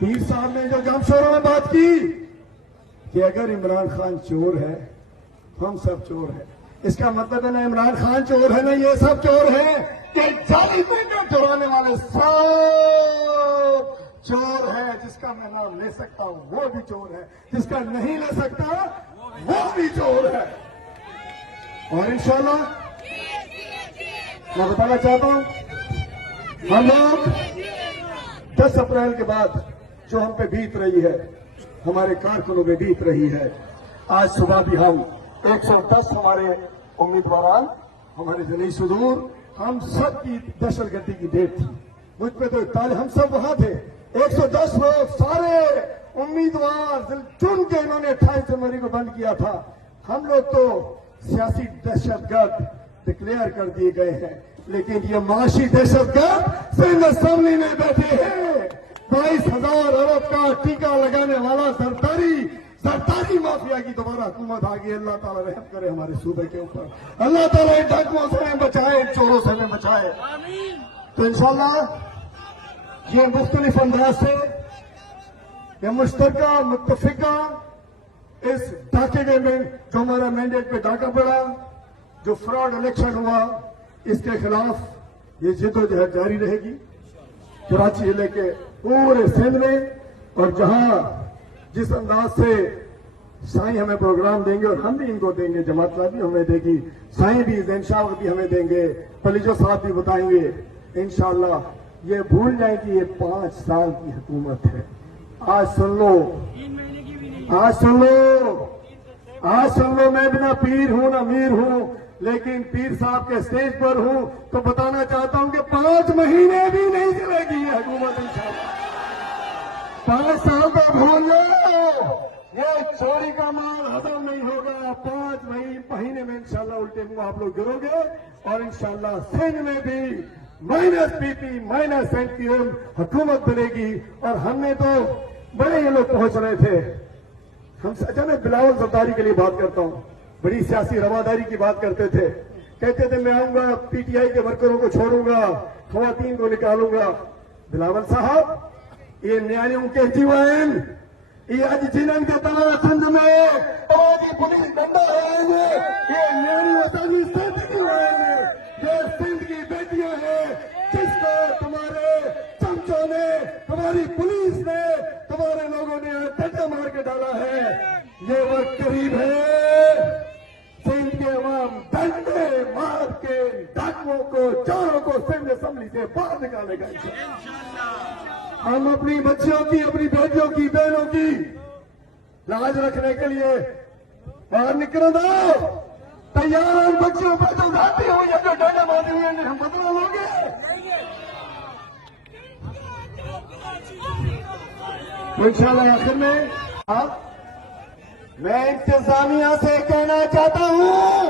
पीर साहब ने जो गमशोरों में बात की कि अगर इमरान खान चोर है तो हम सब चोर हैं, इसका मतलब है ना इमरान खान चोर है ना ये सब चोर हैं, कि जाली पेंटर चुराने वाले सब चोर है। जिसका मैं नाम ले सकता हूं वो भी चोर है, जिसका नहीं ले सकता वो भी चोर है। और इंशाल्लाह मैं बताना चाहता हूं, हम लोग 10 अप्रैल के बाद जो हम पे बीत रही है, हमारे कारकुनों में बीत रही है। आज सुबह भी हम 110 हमारे उम्मीदवार, हमारे जलील सुदूर, हम सब की दहशतगर्दी की डेट थी। मुझ पे तो ताले, हम सब वहां थे। 110 लोग सारे उम्मीदवार चुन के इन्होंने 28 जनवरी को बंद किया था। हम लोग तो सियासी दहशतगर्द डिक्लेयर कर दिए गए हैं, लेकिन ये माशी दहशतगर्द सिंध असेंबली में बैठे हैं। 22,000 अरब का टीका लगाने वाला सरदारी माफिया की दोबारा हुकूमत आ गई। अल्लाह ताला रहम करे हमारे सूबे के ऊपर, अल्लाह ताला इन डाकुओं से हमें बचाए, इन चोरों से हमें बचाए। तो इंशाल्लाह ये मुख्तलिफ अंदाज से ये मुश्तरका मुत्तफिका इस डाके में जो हमारा मैंडेट पे डाका पड़ा, जो फ्रॉड इलेक्शन हुआ, इसके खिलाफ ये जिद्दोजहद जारी रहेगी कराची जिले के पूरे सिंध में। और जहां जिस अंदाज से साईं हमें प्रोग्राम देंगे और हम भी इनको देंगे, जमात भी हमें देगी, साईं भी जैनशाह भी हमें देंगे, पलीजो साहब भी बताएंगे। इंशाअल्लाह ये भूल जाए कि ये 5 साल की हुकूमत है। आज सुन लो, आज सुन लो, आज सुन लो, मैं बिना पीर हूं ना मीर हूं, लेकिन पीर साहब के स्टेज पर हूं तो बताना चाहता हूं कि 5 महीने भी नहीं चलेगी ये हुकूमत इंशाअल्लाह। 5 साल का भूल लो, ये चोरी का माल हजम नहीं होगा। 5 महीने में इंशाअल्लाह उल्टे मुंह आप लोग गिरोगे और इंशाअल्लाह सिंध में भी माइनस पीपी माइनस एनपीएम हुकूमत बनेगी। और हमने तो बड़े ये लोग पहुंच रहे थे। हम अच्छा, मैं बिलावल जरदारी के लिए बात करता हूं, बड़ी सियासी रवादारी की बात करते थे, कहते थे मैं आऊंगा पीटीआई के वर्करों को छोड़ूंगा, खवातीन को निकालूंगा। बिलावल साहब, ये न्यायों के जीवन ये आज जिनन के तला सिंध में आज ये पुलिस डंडा आएंगे, ये न्यायों की सिंध की आएंगे, ये सिंध की बेटियां हैं जिसको तुम्हारे चमचों ने, तुम्हारी पुलिस ने, तुम्हारे लोगों ने डंडा मार के डाला है। ये वक्त करीब है, सिंध के अवाम डंडे मार के डाकुओं को, चोरों को सिंध असेंबली से बाहर निकालेगा। हम अपनी बच्चियों की, अपनी बेटियों की, बहनों की लाज रखने के लिए बाहर निकल दो। तैयार बच्चियों पर तो जाती हो या जो डंडा मारी हुई है, हम बदला लोगे। तो इंशाल्लाह आखिर में मैं इंतजामिया से कहना चाहता हूं,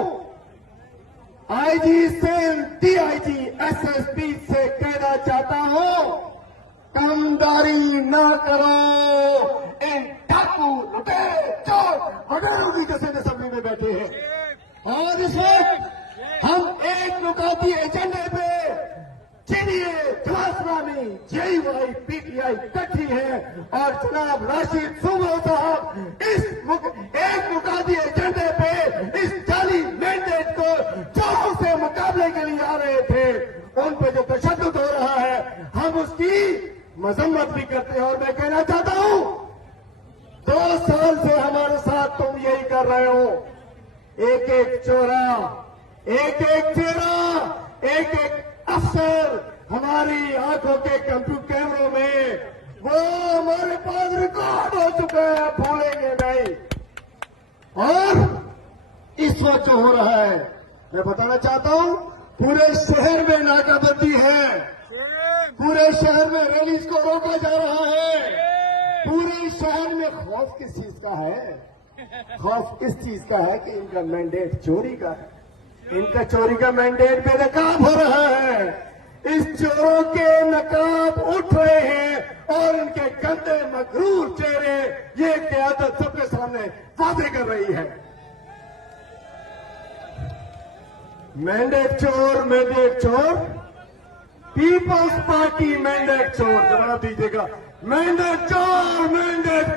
आईजी सिंध, डीआईजी, एसएसपी से कहना चाहता हूं, कमदारी ना करो। इन डाकू, लुटेरे, चोर वगैरह की जैसे असेंबली में बैठे हैं। और इस वक्त हम एक नुकाती एजेंडे पे चीनिए, क्लासरानी, जेईवाई, पीटीआई इकट्ठी है और जनाब राशिद सूबो साहब इस एक मुकादी एजेंडे पे इस जाली मैंडेट को चोरों से मुकाबले के लिए आ रहे थे। उन पे जो तशद्दुद हो रहा है हम उसकी मजम्मत भी करते हैं। और मैं कहना चाहता हूं, 2 साल से हमारे साथ तुम यही कर रहे हो। एक एक चोरा, एक एक चेहरा, एक एक अफसर हमारी आंखों के कंप्यूटर कैमरों में वो हमारे पास रिकॉर्ड हो चुका है, भूलेंगे नहीं। और इस वक्त जो हो रहा है, मैं बताना चाहता हूं, पूरे शहर में नाकाबंदी है, पूरे शहर में रैलीज को रोका जा रहा है। पूरे शहर में खौफ किस चीज का है? खौफ इस चीज का है कि इनका मैंडेट चोरी का है, इनका चोरी का मैंडेट बेनकाब हो रहा है। इस चोरों के नकाब उठ रहे हैं और इनके गंदे मगरूर चेहरे ये क़यादत सबके सामने वादे कर रही है। मैंडेट चोर, मैंडेट चोर, पीपल्स पार्टी मैंडेट चोर। जवाब दीजिएगा, मैंडेट 4 मैंडेट